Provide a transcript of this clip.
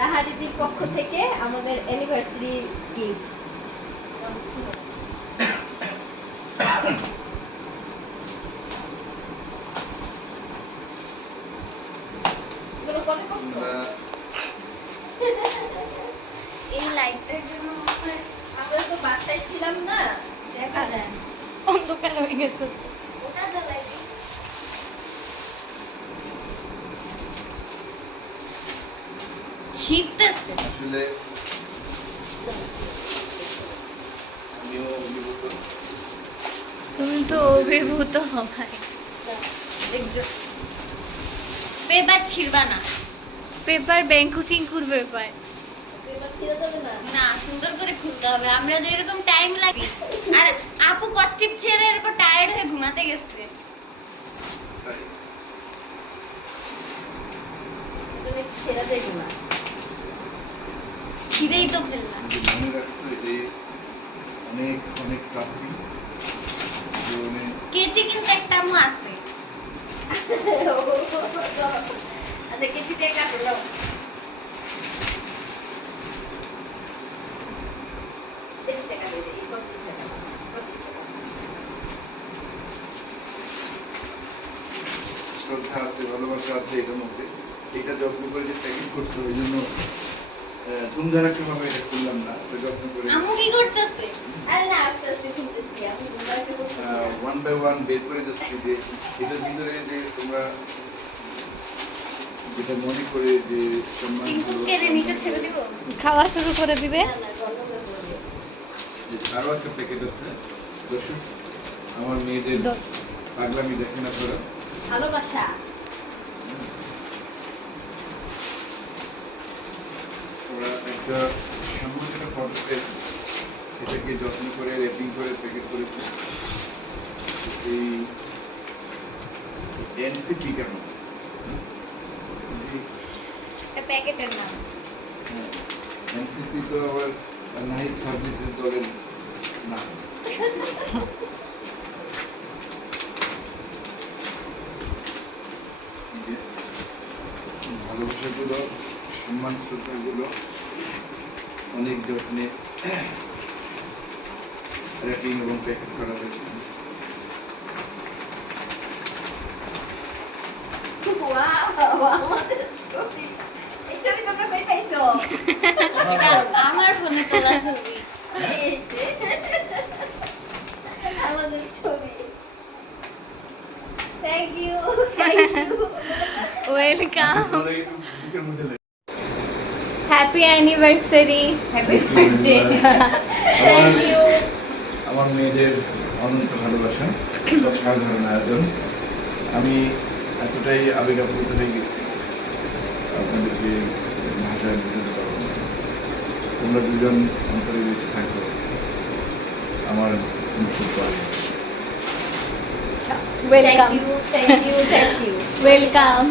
রাহাডিদির পক্ষ থেকে আমাদের অ্যানিভার্সারি গিফট এই লাইটটার জন্য আমরা তো বাসায় ছিলাম না দেখা যায়। অন্ধকার হয়ে গেছে। আসলে আমিও অভিভূত তুমি তো অভিভূত হবাই পেপার ছিড়বা না। পেপার ব্যাংকু চিঙ্কুর পেপার না? না সুন্দর করে খুলতে হবে। আমরা যে এরকম টাইম লাগে আর আপু কস্টিপ ছেড়ে এরপর টায়ার্ড হয়ে ঘুমাতে গেছে। ছেড়ে দেবে না। ছিঁড়েই তো ফেললাম মনে রাখছো যে অনেক অনেক কাপড়ি জীবনে কিন্তু একটা আমু আছে। আচ্ছা এই কষ্ট শ্রদ্ধা আছে ভালোবাসা আছে এটার মধ্যে। এটা যত্ন করে যে প্যাকেট করছ ওই জন্য আহ, ধুমধারাক্কা ভাবে এটা করলাম না যত্ন করে। আমু কি করতেছে? আরে না আস্তে আস্তে খুলতেছি আমি করতেছি। ওয়ান বাই ওয়ান বের করে যাচ্ছি যে এটার ভিতরে যে তোমরা যেটা মনে করে যে সম্মান খাওয়া শুরু করে দিবে। আরও একটা প্যাকেট আছে। দর্শক আমার মেয়েদের পাগলামি দেখেন আপনারা। ভালোবাসা। একটা সামনে একটা ফটো পেয়েছে সেটাকে যত্ন করে র্যাপিং করে প্যাকেট করেছে। এই এনসিপি কেন? এটা প্যাকেটের নাম। এনসিপি তো আবার নাহিদ সার্ভিসের দলের না ভালোবাসাগুলো সম্মান শ্রদ্ধাগুলো অনেক যত্নে র্যাপিং এবং প্যাকেট করা হয়েছে। আমাদের ছবি। আমার ফোনে তোলা আমাদের thank you. ওয়েলকাম আপনারা একটু বুকের মধ্যে লাগে। Happy anniversary Happy birthday. Thank you. আমার মেয়েদের অনন্ত ভালোবাসা অসাধারণ আয়োজন আমি এতটাই আবেগ আপ্লুত হয়ে গেছি আপনাদেরকে ভাষায় বোঝাতে পারব। তোমরা দুজন অন্তরে বেঁচে থাকো আমার মুখের পরে welcome Thank you, thank you, thank you. Welcome